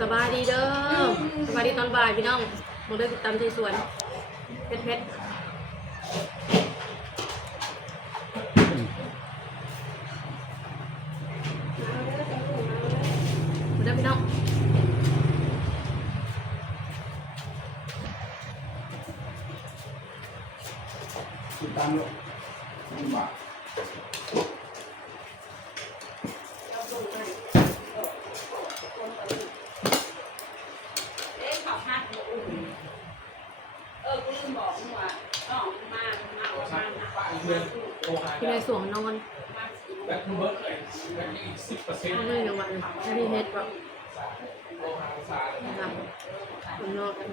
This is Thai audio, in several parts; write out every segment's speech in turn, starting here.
สบายดีเด้อสบายดีตอนบ่ายพี่น้องมาเดินติดตามใจสวนเพชรมาเดินพี่น้องติดตามเลยนี่บ่าพี่นายสวงนอนไม่ในวันที่เฮ็ดแบบนะครับคนนอกกัน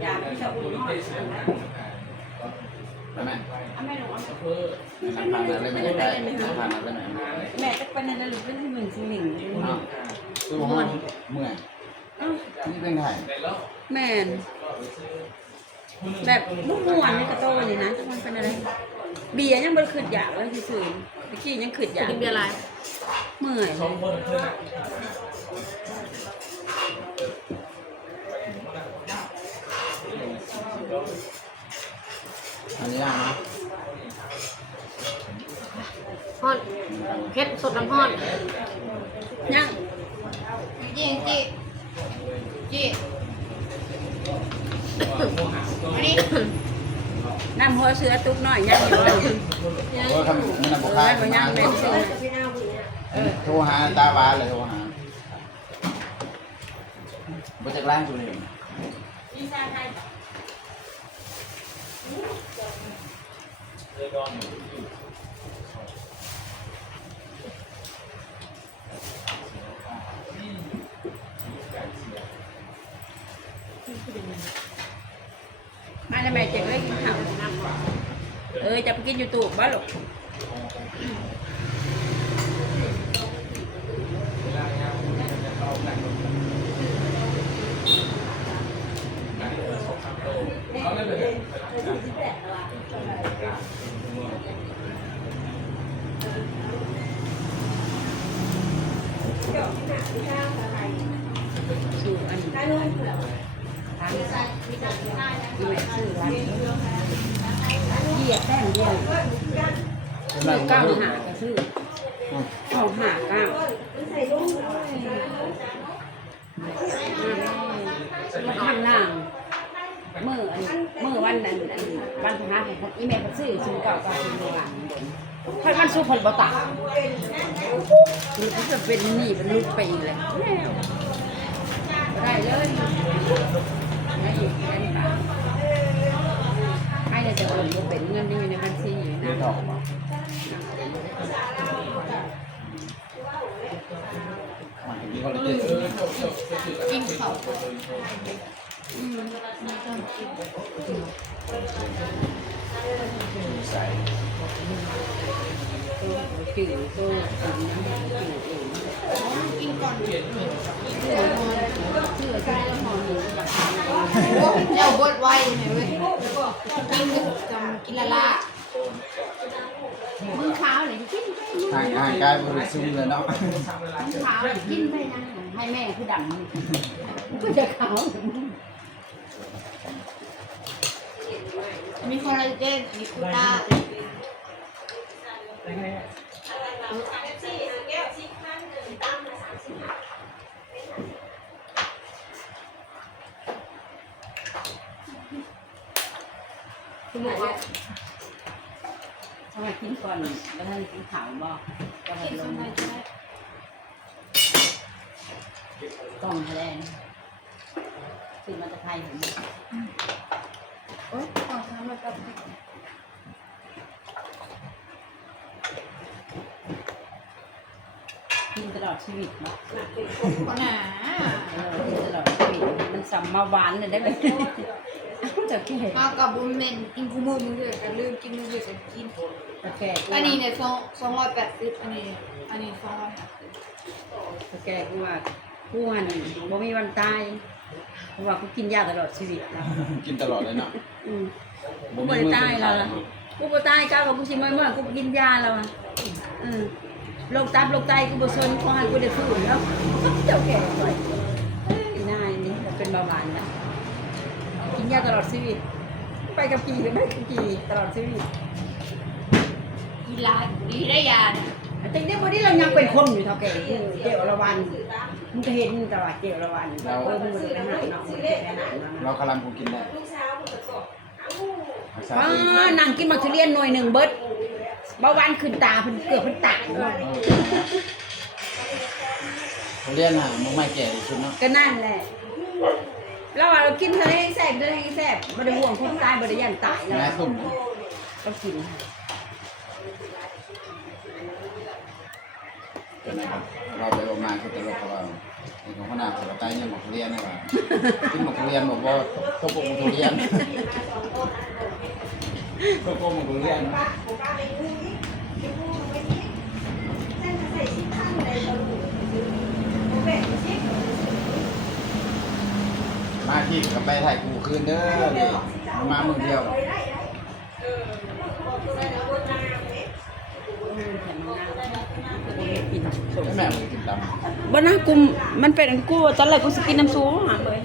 อย่าไม่ชอบอุ่นหน่อยแม่จะเป็นในระดับเป็นที่หนึ่งสิ่งหนึ่งตัวมันเมื่อยนี่เป็นไงแม่แบบลูกม่วนนี่กระโตนี่นะมันเป็นอะไรเบียร์ยังบริขึ้นอยากเลยที่สุดเมื่อกี้ยังขึ้นอยากกินเบียร์อะไรเมื่อยอันนี้นะฮอนเพชรสดน้ำฮอนยังจีอันนี้น้ำหัวเสือตุ๊กน้อยยังอยู่เลยว่าทำมันบุคคลยังเป็นสิ่งโทรหาตาบ้าเลยโทรหาบุจักล้างสุรินทร์มาแล้วแม่เจ๊เลยกินข้าวจะไปกินยูทูบบ้าหรอสู่อันนี้ร้านแม่ชื่อร้านเหยียบแป้งเดียวเก้าหาก็ซื้อเอาหาเก้าข้างล่างเมื่อวันนั้นวันพฤหัสเนี่ยอีเมลซื้อซื้อเก่าก็ซื้อในวันถ้ามันสู้คนบ่ตามันจะเป็นหนี้เป็นลุกไปอีกเลยได้เลยได้อีกแค่นี้ค่ะให้จะโอนก็เป็นเงินที่อยู่ในบัญชีนะกินเขาใส่จืดตัวกินก่อนเชื่อใจแล้วหอมหมูกับข้าว เจ้าบดไว้ไหมเว้ยกินละละมือขาวเลยกินห่างกายบริสุทธิ์เลยเนาะมือขาวกินไปนะให้แม่คือดำก็จะขาวมีคอลลาเจนมีคูต้าคุณบอกว่าทำไมกินก่อนแล้วท่านกินขาวบ่ก็ให้ลงต้องแรงขึ้นมาจะไทยเห็นไหมโอ๊ยขอทำมากับกินตลอดชีวิตเนาะหนากินตลอดชีวิตมันสัมมาหวานเลยได้ไหมจะแก่มากับบุญเมนกินคู่มือมึงเลยแต่ลืมกินมึงเลยแต่กินจะแก่อันนี้เนี่ย280อันนี้250จะแก่กูว่ากูหันบ่มีวันตายเพราะว่ากูกินยาตลอดชีวิต กินตลอดเลยเนาะ กูบ่ได้ตายแล้วล่ะกูบ่ตายก้าวกับกูสิมาเมื่อกูกินยาแล้วอ่ะโรคตับโรคไตกูบ่สนขอให้กูได้ฟื้นแล้วเจ้าแก่ก่อยนายนี่เป็นเบาหวานนะกินยาตลอดชีวิตไปกับกี่ไม่กับกี่ตลอดชีวิต กีฬาดีได้ยาเนี่ย แต่เดี๋ยววันนี้เรายังเป็นคนอยู่เท่าแก่เจ้าละวันมึงก็เห็นตลอดเจ้าละวันมึงไปหาเนาะมึงไปหาเนาะ เรากำลังกูกินได้รักษา นั่งกินมักทุเรียนหน่วยหนึ่งเบิดเบาหวานขึ้นตาเพิ่นเกือบเพิ่นตาย เขาเรียนหามึงไม่แก่ที่สุดเนาะ ก็นั่นแหละเรากินทะเลแซ่บบ่ได้ห่วงคนตายบ่ได้ย่านตายแล้ว แม่ตุ่ม ก็กิน เราไปออกมาคือตลกเขาว่าไอ้ของขนาดสารไตเนี่ยหมกเรียนนี่ว่ากินหมกเรียนบอกว่าตกหมกเรียนตกหมกเรียนมาที่กับไปถ่ายกูคืนเด้อเลยมามึงเดียวแม่มึงกินดำ บ่นะกูมันเป็นกูตอนแรกกูสิกินน้ำซุปหาเลย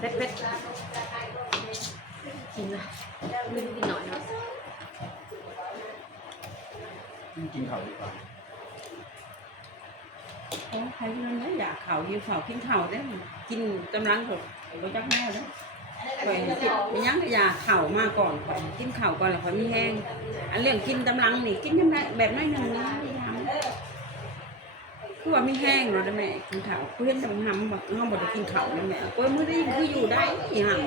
เผ็ดกินนะไม่กินหน่อยนะ กินข้าวดีกว่า ใครที่นั่นนะอยากเข่าหิวเข่ากินเข่าได้กินกำลังสดก็จักแม่แล้วข่อยมียังอยากเข่ามาก่อนข่อยกินเข่าก่อนแล้วข่อยมีแห้งอันเรื่องกินกำลังนี่กินยังไงแบบน้อยหนึ่งนะคือว่ามีแห้งเนาะแม่กินเข่ากูเห็นแต่มันทำแบบห้องบ่ได้กินเข่าเลยแม่กูมื้อนี้คืออยู่ได้ห่าง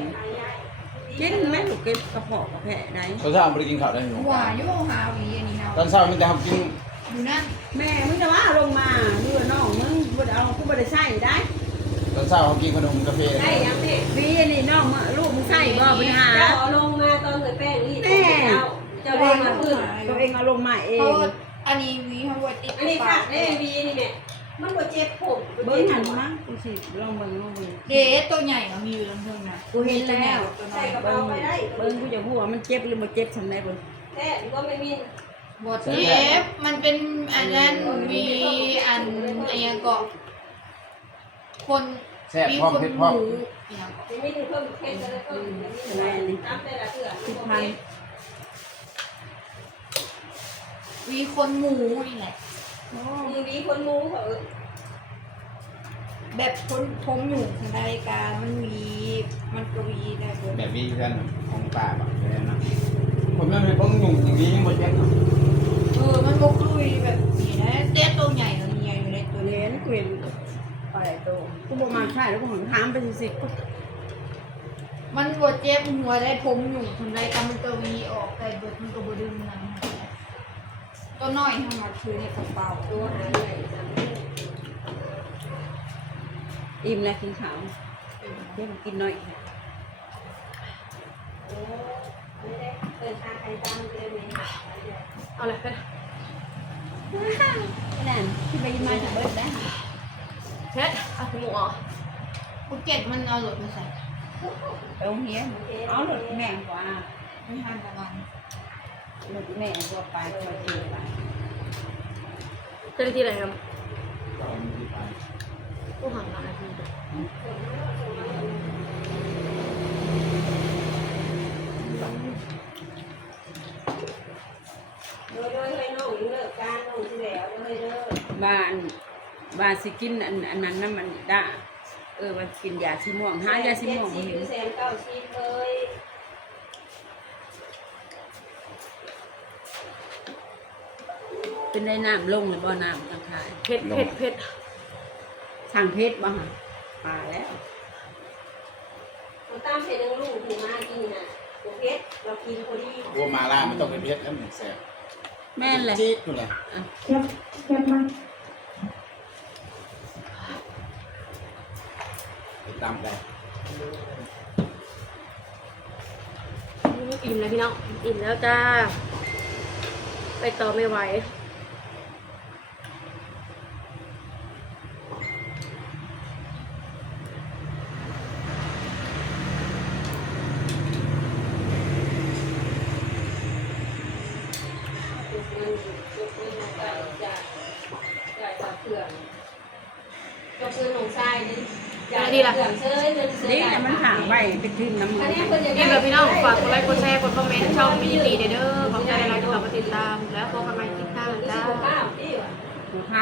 กินแม่ถูกเก็บกระเพาะกระแผลได้ ตอนเช้าไม่ได้กินข้าวได้หนู หวานยุ่งหาวีอันนี้เนาะ ตอนเช้ามันจะทำกิน อยู่นั่น แม่มึงจะว่าลงมาเมื่อน้องมึงบ่เอากูบ่ได้ใส่ได้ ตอนเช้าเขากินขนมกาแฟ ได้ยังนี่วีนี่น้องลูกมึงใส่บ่ปัญหา เจ้าเอาลงมาตอนเกิดแป้งนี่ แม่ เจ้าลงมาพื้น ตัวเองเอาลงมาเอง เขาอันนี้วีเขาไว้ติด อันนี้ค่ะแม่วีนี่แม่มันบ่เจ็บผม เบิ้งหันมากูสิลองเบิ้ง เดทตัวใหญ่เขามีอยู่ลำเทิงนะ กูเห็นแล้ว ใส่กระเป๋าไปได้ เบิ้งกูจะพูดว่ามันเจ็บหรือมันเจ็บทำไงเบิ้ง แท้ก็ไม่มี บทเจ็บมันเป็นอันนั้นมีอันอะไรเกาะคน แซ่บ มี พร้อม คน เผ็ด ห พร้อม มู ไม่มีเพิ่มเพชรเลยเพิ่ม ทำไงนี่ น้ำได้ละเถื่อ 10,000 วีคนหมูนี่แหละ มือวีคนมูเขา แบบคนผมอยู่ทางรายการมันวีมันก็วีได้เบิด แบบนี้เพื่อนของป้าแบบนี้นะผมนั่นเป็นพวกหนุ่มอย่างนี้ยังไม่เจ็บเนาะ มันบกลุยแบบนี้นะเต้ตัวใหญ่ตัวใหญ่อยู่ในตัว เลี้ นี้ ยงกูเห็นอะไรโตกูบอกมาใช่แล้วกูหันถามไปสิ มันบดเจ็บหัวได้ผมอยู่ทางรายการมันก็วีออกแต่เบิดมันก็บดึงนั่นตัวน้อยทำมาคือในกระเป๋าตัว อิ่มแล้วกินข้าวเดี๋ยวกินหน่อย เปิดทางใครตามเลยแม่ เอาเลยเผ็ด นั่นที่ไปมาถึงเบิดได้ เผ็ดเอาหมูออก ภูเก็ตมันเอาหลดมาใส่ ไปโรงเรียนเอาหลดแม่กว่า ไม่ทานประมาณ หลดแม่กว่าไปคอยกินไป เจ้าหน้าที่อะไรครับ ก็เอามือไป ผู้หังหลังนาที โดยให้น้องเลิกการน้องสิแล้วเลยเด้อ บ้านสิกินอันนั้นน้ำมันด่า ว่ากินยาสีม่วงหายาสีม่วงบ่ 70 เห็น แสน90เลย เป็นได้น้ำลงหรือบ่น้ำตั้งทาย เผ็ดเผ็ดเผ็ด ทางเพชรบ่ฮะตายแล้ว เราตามเสร็จแล้วลูกถึงมากินน่ะโอเคเรากินพอดี วัวมาล่ามันต้องเป็นเพชรแล้วมันแซ่บ แม่นเลย จี๊ดนู่นแหละไปตามได้ อิ่มแล้วพี่น้องอิ่มแล้วจ้าไปต่อไม่ไหวก็คือหนองทรายนี่ ดีละ เสื่อมเชยเงินเสือ นี่แหละมันถางไว้ไปทิ้งน้ำ อั มัน น นี้เพิ่นจะ นี่เลยพี่น้องฝากกดไลค์กดแชร์กดคอมเมนต์ช่องมีดีเด้อขอบใจหลายๆที่เข้ามาติดตามแล้วพบกันใหม่คลิปหน้า เงิน จ้า สุขภาพดีว่ะ หัวผ้า